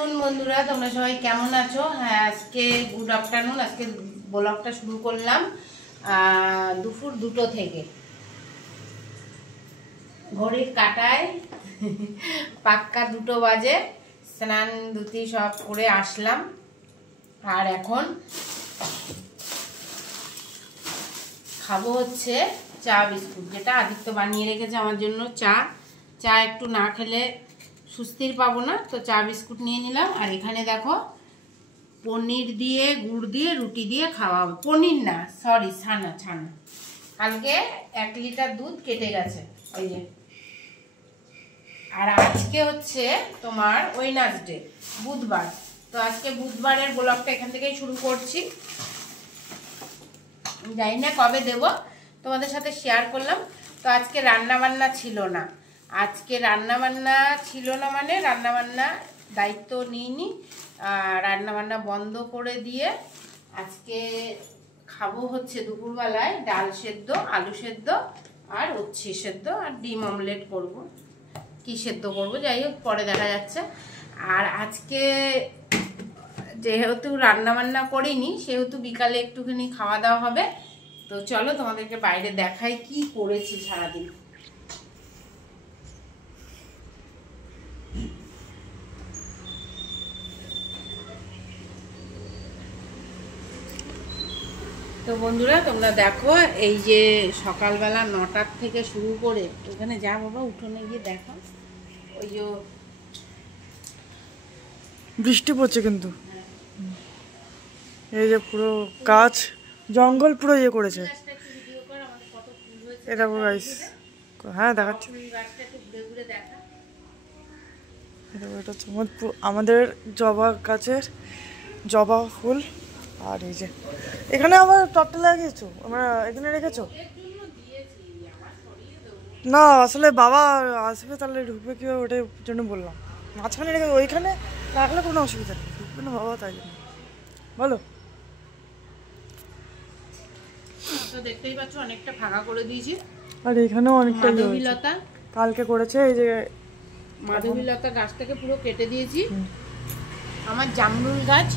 বন্ধুরা তোমরা সবাই কেমন আছো? হ্যাঁ, আজকে গুড আফটারনুন। আজকে ব্লগটা শুরু করলাম দুপুর 2টো থেকে। ঘড়ির কাঁটায় পাক্কা 2টো বাজে। স্নান ধুতি সব করে আসলাম, আর এখন খাবো হচ্ছে চা বিস্কুট, যেটা আদিত্য বানিয়ে রেখেছে আমার জন্য। চা একটু না খেলে সুস্থির পাবো না, তো চা বিস্কুট নিয়ে নিলাম। আর এখানে দেখো পনির দিয়ে গুড় দিয়ে রুটি দিয়ে খাওয়া হবে। পনির না, সরি, ছানা। কালকে 1 লিটার দুধ কেটে গেছে, ওই যে। আর আজকে হচ্ছে তোমার ওয়েডনেসডে, বুধবার। তো আজকে বুধবারের ব্লগটা এখান থেকেই শুরু করছি। জানি না কবে দেব, তোমাদের সাথে শেয়ার করলাম। তো আজকে রান্নাবান্না ছিল না। মানে রান্নাবান্না দায়িত্ব নিইনি, রান্নাবান্না বন্ধ করে দিয়ে আজকে খাবো হচ্ছে দুপুরবেলায় ডাল সেদ্ধ, আলু সেদ্ধ আর উচ্ছে সেদ্ধ আর ডিম অমলেট করব। কি সেদ্ধ করব যাই হোক, পরে দেখা যাচ্ছে। আর আজকে যেহেতু রান্নাবান্না করিনি, সেহেতু বিকালে একটুখানি খাওয়া দাওয়া হবে। তো চলো তোমাদেরকে বাইরে দেখাই কি করেছি সারাদিন। তো বন্ধুরা তোমরা দেখো, এই যে সকালবেলা 9টার থেকে শুরু করে, ওখানে যা বাবা উঠোনে গিয়ে দেখো, ওই যে বৃষ্টি পড়ছে কিন্তু এই যে পুরো গাছ জঙ্গল পুরো ইয়ে করেছে। এটা গাইস, হ্যাঁ দেখাচ্ছি। এটা আমাদের জবা গাছের জবা ফুল। আর এই যে এখানে আবার টপটা লাগিয়েছো, আমরা এখানে রেখেছো? না আসলে বাবা আসবে, তাহলে ঢুকবে কি ওটার জন্য বললাম। মাঝখানে রেখে ওইখানে রাখলে কোনো অসুবিধা নেই, ঢুকবে না বাবা, তাই জন্য। বলো। তো দেখতেই পাচ্ছ অনেকটা ফাঁকা করে দিয়েছি। আর এখানেও অনেকটা মাধবীলতা কালকে করেছে। এই যে মাধবীলতা গাছটাকে পুরো কেটে দিয়েছি। আমার জামরুল গাছ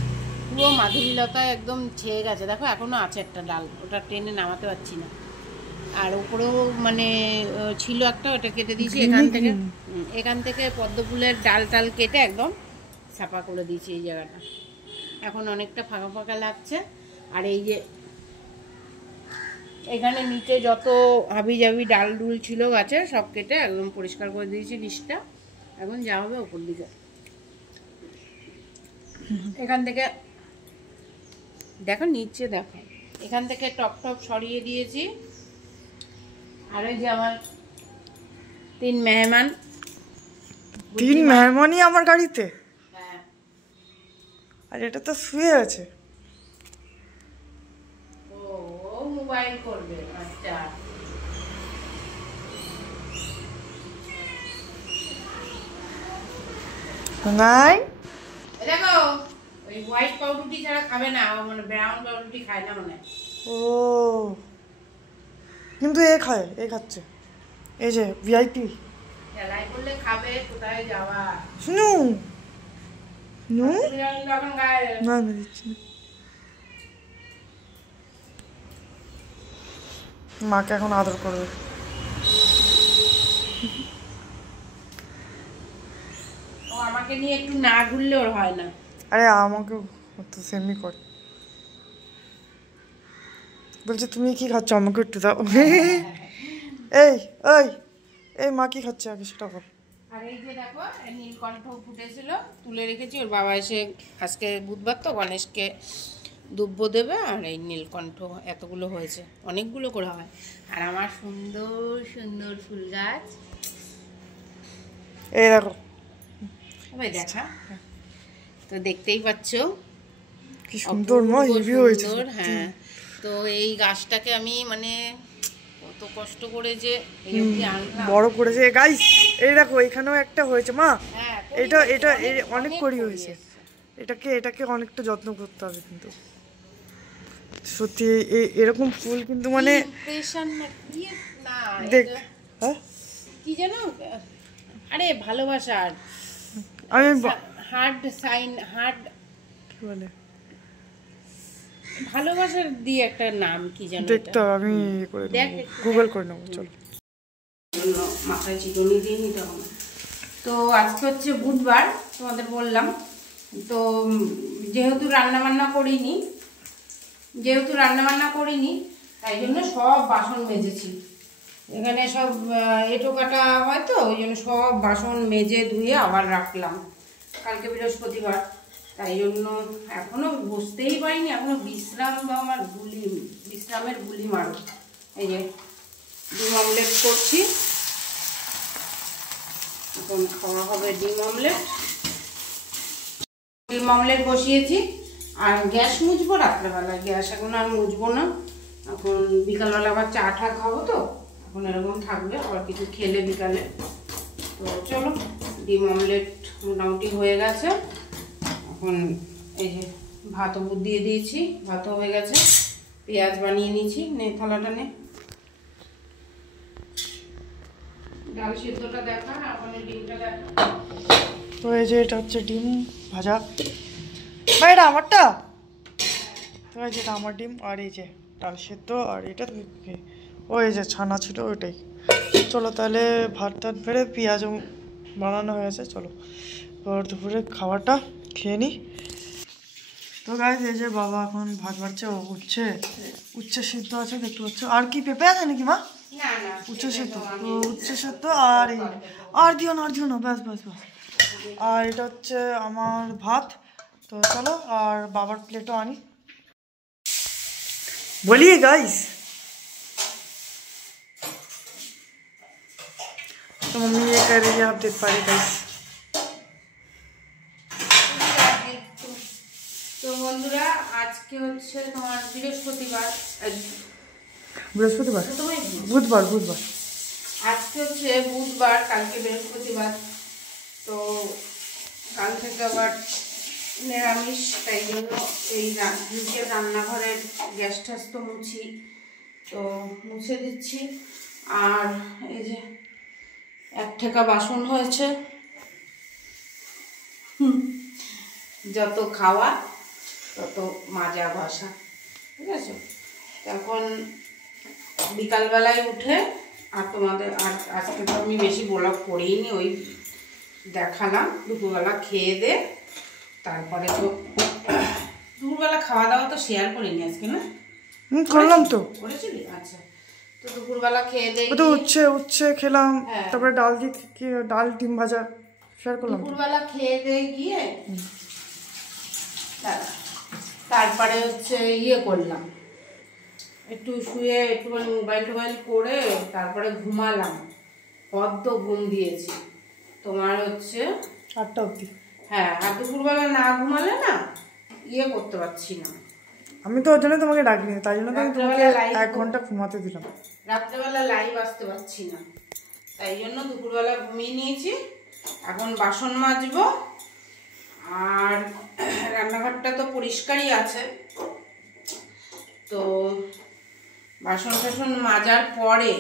পুরো মাধবীলতা একদম ছেয়ে গেছে, দেখো এখনো আছে একটা ডাল, ওটা টেনে নামাতে পারছি না। আর উপরেও মানে ছিল একটা, ওটা কেটে দিয়েছি। এখান থেকে পদ্ম ফুলের ডাল কেটে একদম ছাপা করে দিয়েছি এই জায়গাটা। এখন অনেকটা ফাঁকা ফাঁকা লাগছে। আর এই যে এখানে নিচে যত হাবিজাবি ডাল ডুল ছিল গাছে, সব কেটে একদম পরিষ্কার করে দিয়েছি নিচটা। এখন যা হবে উপর দিকে। এখান থেকে দেখো নিচে, দেখো এখান থেকে টপ সরিয়ে দিয়েছি। আর ওই যে আমার 3 মেহমানই আমার গাড়িতে। হ্যাঁ, আর এটা তো শুয়ে আছে। ও মোবাইল করবে। আচ্ছা, নাই দেখো ওই হোয়াইট পাউরুটি ছাড়া খাবে না, মানে ব্রাউন পাউরুটি খায় না মানে। ও কিন্তু এ খাচ্ছে। এই যে ভিআইপি খেলাই করলে খাবে, কোথায় যাওয়া। শুনু নু এখন গায়ে না দিচ্ছি না। মাকে এখন আদর করবে। ও আমাকে নিয়ে একটু না ঘুরলে ওর হয় না। আরে আমাকে তো সেমনি করে বলছে, তুমি কি খাচ্ছ আমাকে একটু দাও। এই ওই এই মা কি খাচ্ছে আগে সেটা বল। আর এই যে দেখো নীলকণ্ঠ ফুটেছিল, তুলে রেখেছি। ওর বাবা এসে, আজকে বুধবার তো, গণেশকে দুব্য দেবে। আর এই নীলকণ্ঠ এতগুলো হয়েছে, অনেকগুলো করে হয়। আর আমার সুন্দর সুন্দর ফুল গাছ, এই দেখো ভাই দেখা। তো দেখতেই পাচ্ছ কি সুন্দর মা, হেভি হয়েছে। হ্যাঁ, তো এই গাছটাকে আমি মানে কত কষ্ট করে যে এই অবধি আনলাম, বড় করেছে গাইস। এই দেখো এখানেও একটা হয়েছে মা। হ্যাঁ, এটা অনেক করি হয়েছে। এটাকে অনেকটা যত্ন করতে হবে কিন্তু সত্যি। এরকম ফুল কিন্তু মানে দেখ, হ্যাঁ কি জানো, আরে ভালোবাসার আমি হার্ড সাইন হার্ড কি বলে ভালোবাসার দিয়ে একটা নাম কি জানো দেখতে হবে, আমি করে গুগল করে নেবো। চলো মাথায় চিকনি দিয়ে নিতে হবে। তো আজকে হচ্ছে বুধবার, তোমাদের বললাম। তো যেহেতু রান্নাবান্না করিনি তাই জন্য সব বাসন মেজেছি। এখানে সব এঁটো কাটা হয় তো, ওই জন্য সব বাসন মেজে ধুয়ে আবার রাখলাম। কালকে বৃহস্পতিবার, তাই জন্য এখনো বসতেই পারিনি, এখনো বিশ্রামের গুলি মারো। এই যে ডিম অমলেট করছি, এখন খাওয়া হবে ডিম অমলেট বসিয়েছি। আর গ্যাস মুছবো রাত্রেবেলা, গ্যাস এখন আর মুছবো না। এখন বিকালবেলা আবার চা খাবো, তো এখন এরকম থাকবে, আবার কিছু খেলে বিকালে। তো চলো, ডিম অমলেট মোটামুটি হয়ে গেছে। এখন এই যে ভাতও দিয়ে দিয়েছি, ভাতও হয়ে গেছে। পেঁয়াজ বানিয়ে নিয়েছি, নে থালাটা নে। ডাল সিদ্ধটা দেখা, এখন ডিমটা দেখা। তো এই যে এটা হচ্ছে ডিম ভাজা, ভাই এটা আমারটা। তো এই যে এটা আমার ডিম, আর এই যে ডাল সিদ্ধ, আর এটা ওই যে ছানা ছিল ওইটাই। চলো তাহলে ভাত টাত বেড়ে পেঁয়াজও বানানো হয়ে গেছে, চলো এবার দুপুরে খাবারটা খেয়ে নিই। তো গাইস এই যে বাবা এখন ভাত বাড়ছে, ও উচ্ছে সিদ্ধ আছে দেখতে পাচ্ছ। আর কি পেঁপে আছে নাকি মা? উচ্ছে সিদ্ধ, তো উচ্ছে সিদ্ধ। আর দিও না, ব্যাস। আর এটা হচ্ছে আমার ভাত। তো চলো, আর বাবার প্লেটও আনি। বলিए गाइस, तो मम्मी ये कर रही है, आप देख पा रहे गाइस। তো বন্ধুরা আজকে হচ্ছে তোমার বৃহস্পতিবার, বুধবার। আজকে হচ্ছে বুধবার, কালকে বৃহস্পতিবার। তো কাল থেকে আবার নিরামিষ, তাই জন্য এই নিজের রান্নাঘরের গ্যাস ট্যাস তো মুছে দিচ্ছি। আর এই যে এক ঠেকা বাসন হয়েছে, যত খাওয়া তত মাজা ঘষা, ঠিক আছে। এখন বিকালবেলায় উঠে আর তোমাদের আজকে তো আমি বেশি ব্লগ করিনি, ওই দেখালাম দুপুরবেলা খেয়ে দে। তারপরে তো দুপুরবেলা খাওয়া দাওয়া তো শেয়ার করিনি আজকে, না করলাম তো, করেছিলি? আচ্ছা, তো দুপুরবেলা খেয়ে দে, তো উচ্ছে খেলাম, তারপরে ডাল ডিম ভাজা শেয়ার করলাম। দুপুরবেলা খেয়ে দে গিয়ে তারপরে হচ্ছে করলাম, একটু শুয়ে একটুখানি মোবাইল করে তারপরে ঘুমালাম। কত ঘুম দিয়েছি তোমার হচ্ছে 8টা অবধি। হ্যাঁ, আর দুপুরবেলা না ঘুমালে না করতে পারছি না। আমি তো ওই জন্য তোমাকে ডাকিনি, তাই জন্য আমি তোমাকে 1 ঘন্টা ঘুমাতে দিলাম। রাত্রেবেলা লাইভ আসতে পারছি না, তাই জন্য দুপুরবেলা ঘুমিয়ে নিয়েছি। এখন বাসন মাজবো, আর রান্নাঘরটা তো পরিষ্কারই আছে। তো বাসন টাসন মাজার পরে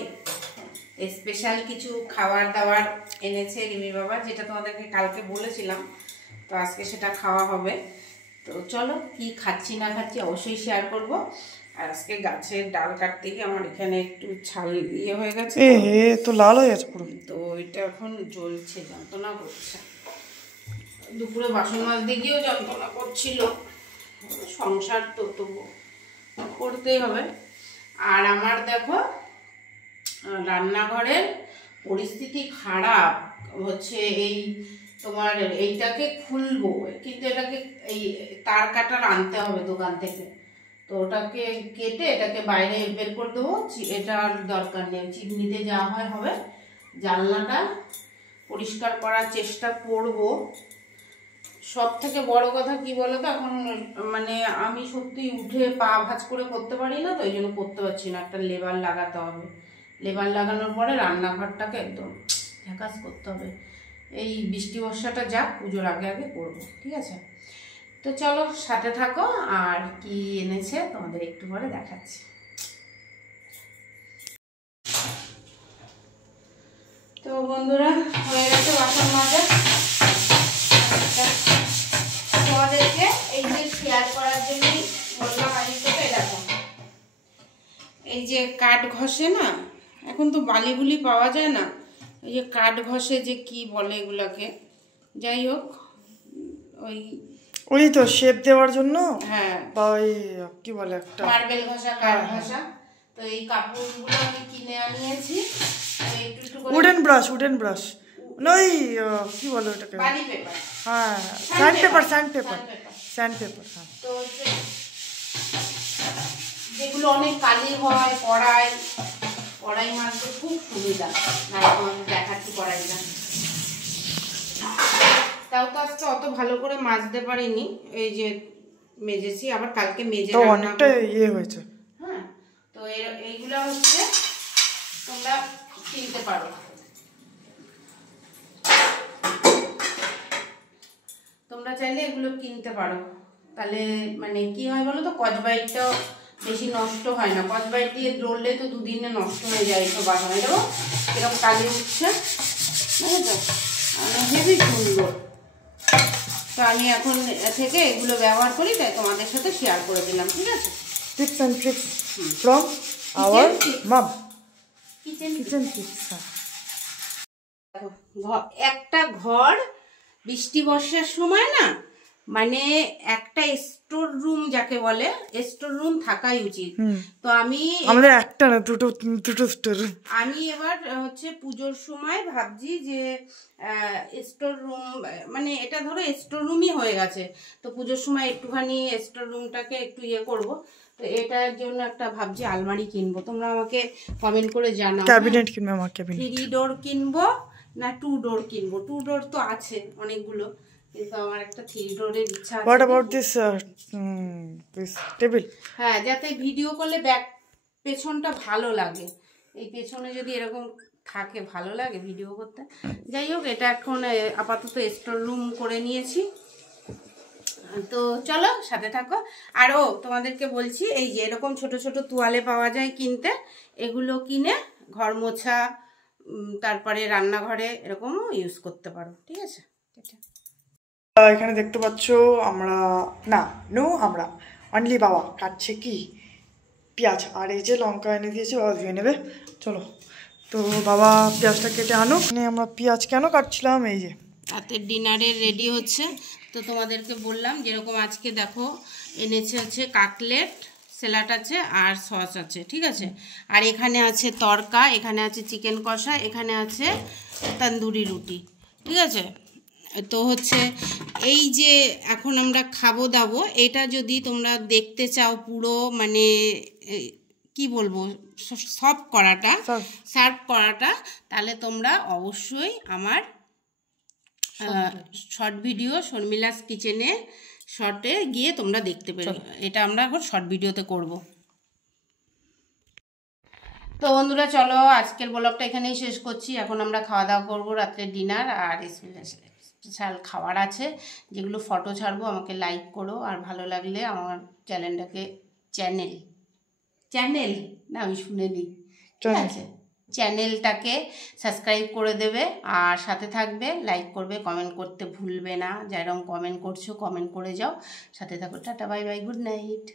স্পেশাল কিছু খাবার দাবার এনেছে রিমির বাবা, যেটা তোমাদেরকে কালকে বলেছিলাম। তো আজকে সেটা খাওয়া হবে। তো চলো, কি খাচ্ছি না খাচ্ছি অবশ্যই শেয়ার করব। আর আজকে গাছের ডাল কাটতে গিয়ে আমার এখানে একটু ছাল হয়ে গেছে, তো লাল হয়ে গেছে পুরো। তো এটা এখন জ্বলছে, যন্ত্রণা করছে। দুপুরে বাসন মাজতে গিয়েও যন্ত্রণা করছিল। সংসার তো তবু করতেই হবে। আর আমার দেখো রান্নাঘরের পরিস্থিতি খারাপ হচ্ছে। এই তোমার এইটাকে খুলবো, কিন্তু এটাকে এই তার কাটার আনতে হবে দোকান থেকে। তো ওটাকে কেটে এটাকে বাইরে বের করে দেবো। এটা আর দরকার নেই, চিমনিতে যা হয় হবে। জানলাটা পরিষ্কার করার চেষ্টা করব। সব থেকে বড় কথা কি বলতো, এখন মানে আমি সত্যি উঠে পা ভাঁজ করে করতে পারি না, তো এই জন্য করতে পারছি না। একটা লেবার লাগাতে হবে, লেবার লাগানোর পরে রান্নাঘরটাকে একদম ঝাঁকাস করতে হবে। এই বৃষ্টি বর্ষাটা যাক, পুজোর আগে আগে করবো, ঠিক আছে। তো চলো সাথে থাকো, আর কি এনেছে তোমাদের একটু পরে দেখাচ্ছি। তো বন্ধুরা হয়ে গেছে বাসন মাজা। এই যে কাঠ ঘষে না, এখন তো বালিগুলি পাওয়া যায় না, এই যে কাঠ ঘষে যে কি বলে এগুলাকে, যাই হোক ওই তো শেপ দেওয়ার জন্য। হ্যাঁ, বা ওই কি বলে একটা মার্বেল ঘষা, কাঠ ঘষা। তো এই কাপড়গুলো আমি কিনে আনিয়েছি। উডেন ব্রাশ না, ওই কি বলে ওটাকে, বালি পেপার। হ্যাঁ, স্যান্ড পেপার। হ্যাঁ, তো যেগুলো অনেক কালি হয়, কড়াই মাজতে খুব সুবিধা। না এখন দেখাচ্ছি কড়াইটা, তাও তো আজকে অত ভালো করে মাজতে পারিনি, এই যে মেজেছি, আবার কালকে মেজে তো অনেকটা ইয়ে হয়েছে। হ্যাঁ, তো এইগুলা হচ্ছে তোমরা কিনতে পারো। তোমরা চাইলে এগুলো কিনতে পারো, তাহলে মানে কি হয় বলো তো, কচবাইটটাও বেশি নষ্ট হয় না। কচবাইট দিয়ে ডললে তো দুদিনে নষ্ট হয়ে যায়। তো বানানো দেবো এরকম কালি উঠছে, বুঝেছো, হেভি সুন্দর। তো আমি এখন থেকে এগুলো ব্যবহার করি, তাই তোমাদের সাথে শেয়ার করে দিলাম, ঠিক আছে। Tips and tricks from our mom, kitchen tips. একটা ঘর বৃষ্টি বর্ষার সময় না, মানে একটা স্টোর রুম যাকে বলে, স্টোর রুম থাকাই উচিত। তো আমাদের একটা না, দুটো স্টোর রুম। আমি এবার হচ্ছে পুজোর সময় ভাবছি যে স্টোর রুম, মানে এটা ধরো স্টোর রুমই হয়ে গেছে, তো পুজোর সময় একটুখানি স্টোর রুমটাকে একটু ইয়ে করব। তো এটার জন্য একটা ভাবছি আলমারি কিনবো। তোমরা আমাকে কমেন্ট করে জানাও, ক্যাবিনেট কিনবো, আমার ক্যাবিনেট 3 ডোর কিনবো না 2 ডোর কিনবো। 2 ডোর তো আছে অনেকগুলো, কিন্তু আমার একটা 3 ডোরের ইচ্ছা আছে। What about this table? হ্যাঁ, যাতে ভিডিও করলে ব্যাক পেছনটা ভালো লাগে, এই পেছনে যদি এরকম থাকে ভালো লাগে ভিডিও করতে। যাই হোক, এটা এখন আপাতত স্টোর রুম করে নিয়েছি। তো চলো সাথে থাকো। আর তোমাদেরকে বলছি, এই যে এরকম ছোট ছোট তোয়ালে পাওয়া যায় কিনতে, এগুলো কিনে ঘর মোছা, তারপরে রান্নাঘরে এরকমও ইউজ করতে পারো, ঠিক আছে। এখানে দেখতে পাচ্ছ আমরা অনলি বাবা কাটছে কি পেঁয়াজ, আর এই যে লঙ্কা এনে দিয়েছে, বাবা ধুয়ে নেবে। চলো, তো বাবা পেঁয়াজটা কেটে আনো। আমরা পেঁয়াজ কেন কাটছিলাম, এই যে রাতের ডিনারের রেডি হচ্ছে। তো তোমাদেরকে বললাম যেরকম আজকে দেখো এনেছে হচ্ছে কাটলেট, স্যালাড আছে আর সস আছে, ঠিক আছে। আর এখানে আছে তড়কা, এখানে আছে চিকেন কষা, এখানে আছে তন্দুরি রুটি, ঠিক আছে। তো হচ্ছে এই যে এখন আমরা খাবো দাবো, এটা যদি তোমরা দেখতে চাও পুরো, মানে কি বলবো, সার্ভ করাটা, তাহলে তোমরা অবশ্যই আমার শর্ট ভিডিও শর্মিলাস কিচেনে শর্টে গিয়ে তোমরা দেখতে পেরে, এটা আমরা এখন শর্ট ভিডিওতে করব। তো বন্ধুরা চলো, আজকের ব্লগটা এখানেই শেষ করছি। এখন আমরা খাওয়া দাওয়া করবো, রাত্রে ডিনার, আর স্পেশাল খাবার আছে যেগুলো ফটো ছাড়বো। আমাকে লাইক করো, আর ভালো লাগলে আমার চ্যানেল না আমি শুনে নিই, ঠিক আছে, চ্যানেলটাকে সাবস্ক্রাইব করে দেবে, আর সাথে থাকবে, লাইক করবে, কমেন্ট করতে ভুলবে না। যেরকম কমেন্ট করছো কমেন্ট করে যাও, সাথে থাকো। Tata, bye bye, good night.